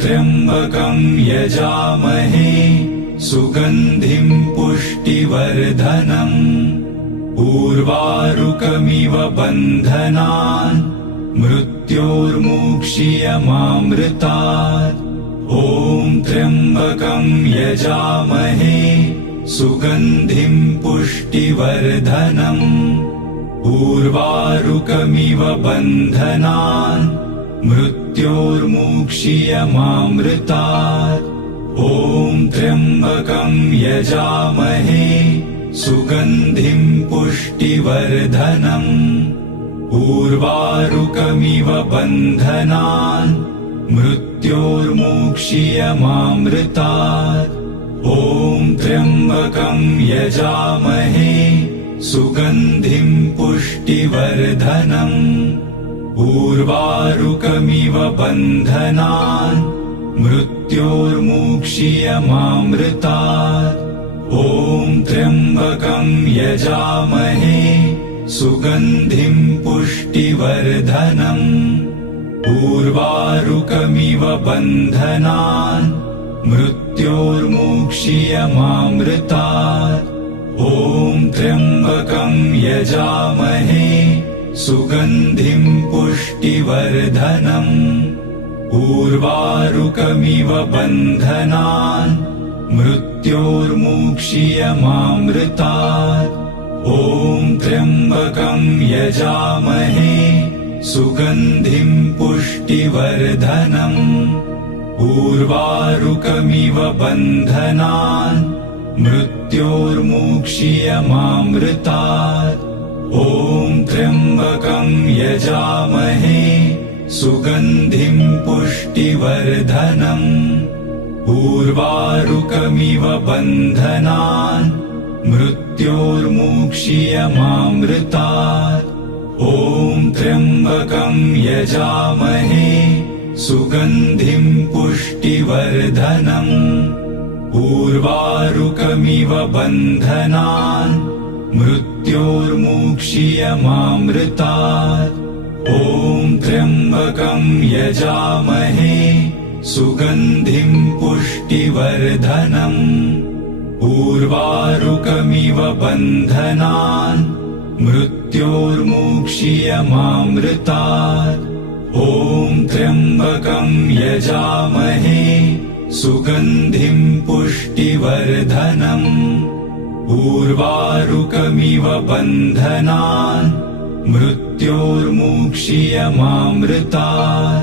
त्र्यम्बकं यजामहे सुगन्धिं पुष्टिवर्धनम् उर्वारुकमिव बन्धनान् मृत्योर्मुक्षीयमामृतात्। ॐ त्र्यम्बकं यजामहे सुगन्धिं पुष्टिवर्धनम् उर्वारुकमिव बन्धनान् मृत्योर्मुक्षीयमामृतात्। ॐ त्र्यम्बकं यजामहे सुगन्धिं पुष्टिवर्धनम् उर्वारुकमिव बन्धनान् मृत्योर्मुक्षीयमामृतात्। ॐ त्र्यम्बकं यजामहे सुगन्धिं पुष्टिवर्धनम् उर्वारुकमिव बन्धनान् मृत्योर्मुक्षीयमामृतात्। ॐ त्र्यम्बकं यजामहे सुगन्धिं पुष्टिवर्धनम् उर्वारुकमिव बन्धनान् मृत्योर्मुक्षीयमामृतात्। ॐ त्र्यम्बकं यजामहे सुगन्धिं पुष्टिवर्धनम् उर्वारुकमिव बन्धनान् मृत्योर्मुक्षीयमामृतात्। ॐ त्र्यम्बकं यजामहे सुगन्धिं पुष्टिवर्धनम् उर्वारुकमिव बन्धनान् मृत्योर्मुक्षीयमामृतात्। ॐ त्र्यम्बकं यजामहे सुगन्धिं पुष्टिवर्धनम् उर्वारुकमिव बन्धनान् मृत्योर्मुक्षीयमामृतात्। ॐ त्र्यम्बकं यजामहे सुगन्धिं पुष्टिवर्धनम् उर्वारुकमिव बन्धनान् मृत्योर्मुक्षीयमामृतात्। ॐ त्र्यम्बकं यजामहे सुगन्धिं पुष्टिवर्धनम् उर्वारुकमिव बन्धनान् मृत्योर्मुक्षीयमामृतात्। ॐ त्र्यम्बकं यजामहे सुगन्धिं पुष्टिवर्धनम् उर्वारुकमिव बन्धनान् मृत्योर्मुक्षीयमामृतात्।